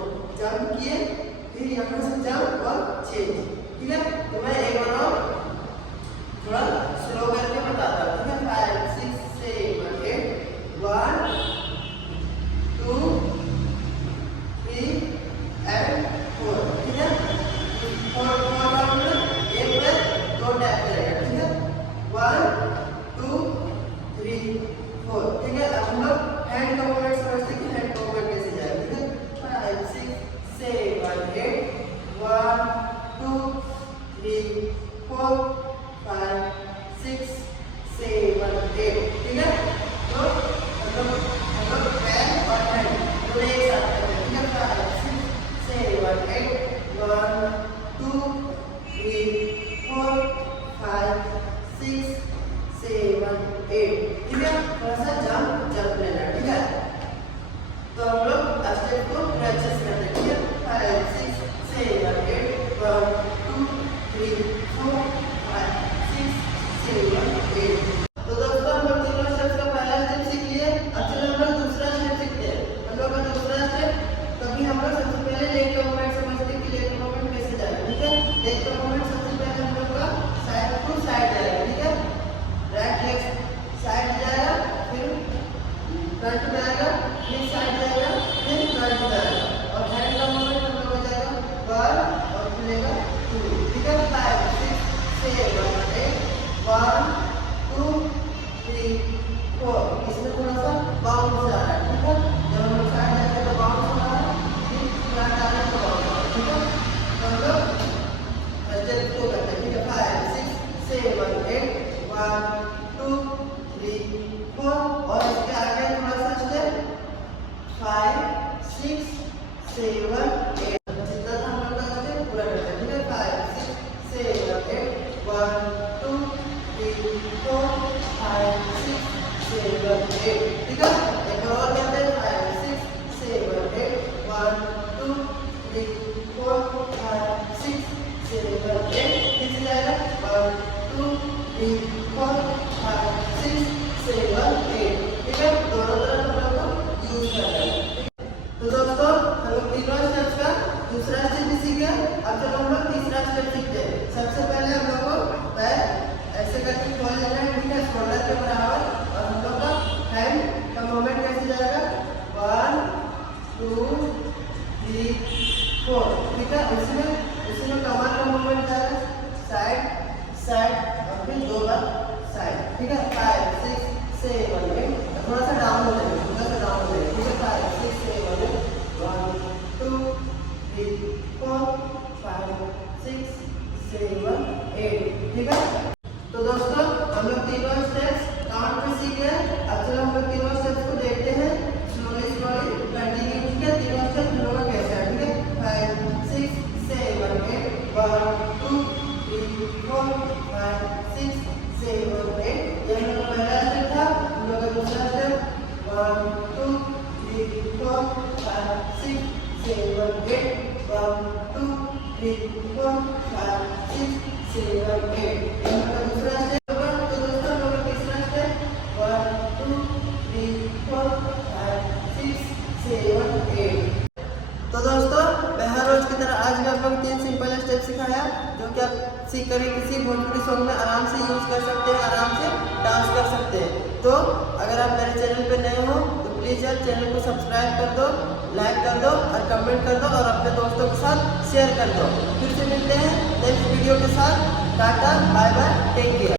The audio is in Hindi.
देखो जंप किए, फिर यहाँ से जंप और चेंज। ठीक है, तो मैं एक बार और थोड़ा स्लो करके बताता हूँ। ठीक है, 5 6 7 8 1 2 3 एंड 4। ठीक है, 4 राउंड में एक बार 2 टैप करेगा। ठीक है, 1 2 3 4। ठीक है, अब हम लोग हैंड का मूवमेंट समझते हैं कि हैंड का मूवमेंट कैसे जाएगा। ठीक है, 5 6 7 8 1 2 3 4 5 6 7 8। ठीक है, तो हम लोग पैर और हैंड दोनों एक साथ करते हैं। ठीक है, 5 6 7 8 1 2 3 4 5 6 7 8। ठीक है, थोड़ा सा जंप लेना है। ठीक है, तो हम लोग स्टेप को प्रैक्टिस करते हैं। ठीक है, 5 6 7 8 1 2 3 4 5 6 7 8। तो दोस्तों हम लोग तीनों स्टेप्स का पहला स्टेप सीख लिए। अब चलो हम लोग दूसरा स्टेप सीखते हैं। हम लोग का दूसरा स्टेप, कभी हम लोग सबसे पहले लेग का मूवमेंट समझते हैं कि लेग का मूवमेंट कैसे जाएगा। ठीक है, लेग का मूवमेंट सबसे पहले हम लोग का साइड टू साइड जाएगा। ठीक है, राइट लेग साइड जाएगा, फिर फ्रंट जाएगा, फिर साइड जाएगा, फिर फ्रंट जाएगा, और हैंड का मूवमेंट हम लोग हो जाएगा 1 और खुलेगा 2। ठीक है, 5 6 7 8 1 2 3 4। इसमें थोड़ा सा बाउंस आ रहा है। ठीक है, जब हम लोग साइड जाएंगे तो बाउंस हो रहा है, फिर फ्रंट आ रहा है तो बाउंस हो रहा है। ठीक है, तो हम लोग स्टेप को करते हैं। ठीक है, 5 6 7 8 1 2 3 4, और इसके आगे थोड़ा सा स्टेप 5 6 7 8। जितना था हम लोग का स्टेप पूरा करते हैं। ठीक है, 5 6 7 8 1 2 3 4 5 6 7 8। ठीक है, एक बार और करते हैं। 5 6 7 8 1 2 3 4 5 6 7 8। फिर से जाएगा 1 2 3 4 5 6 7 8। ठीक है, दोनों तरफ हम लोग को यूज करना है। तो दोस्तों हम लोग तीनों स्टेप्स का दूसरा स्टेप भी सीख गए। अब चलो हम लोग तीसरा स्टेप सीखते हैं। सबसे पहले हम लोग को पैर ऐसे करके खोल लेना है। ठीक है, शोल्डर के बराबर, और हम लोग का हैंड का मूवमेंट कैसे जाएगा 1 2 3 4। ठीक है, इसमें कमर का मूवमेंट जाएगा साइड साइड और फिर 2 बार साइड। ठीक है, 5 6 7 8, थोड़ा सा डाउन हो जाएगा, थोड़ा सा डाउन हो जाएगा। ठीक है, 5 6 7 8 1 2 3 4 5 6 7 8। ठीक है, तो दोस्तों हम लोग तीनों स्टेप्स काउंट में सीख गए। अब चलो हम लोग तीनों स्टेप्स को देखते हैं स्लोली कंटिन्यू। ठीक है, तीनों स्टेप्स हम लोग का कैसे है। ठीक है, 5 6 7 8 1 2 3 4 5 6 7 8। ये हम लोग का पहला स्टेप था। हम लोग का दूसरा स्टेप 1 2 3 4 5 6 7 8 1 2 3 4 5 6 7 8। ये हम लोग का दूसरा स्टेप होगा। तो दोस्तों हम लोग का तीसरा स्टेप 1 2 3 4 5 6 7 8। तो दोस्तों हर रोज की तरह आज मैं आप लोग 3 सिंपल स्टेप सिखाया, जो कि आप सीख कर किसी भोजपुरी सॉन्ग में आराम से यूज कर सकते हैं, आराम से डांस कर सकते हैं। तो अगर आप मेरे चैनल पे नए हो तो प्लीज़ यार चैनल को सब्सक्राइब कर दो, लाइक कर दो और कमेंट कर दो, और अपने दोस्तों के साथ शेयर कर दो। फिर से मिलते हैं नेक्स्ट वीडियो के साथ। Tata bye bye, take care.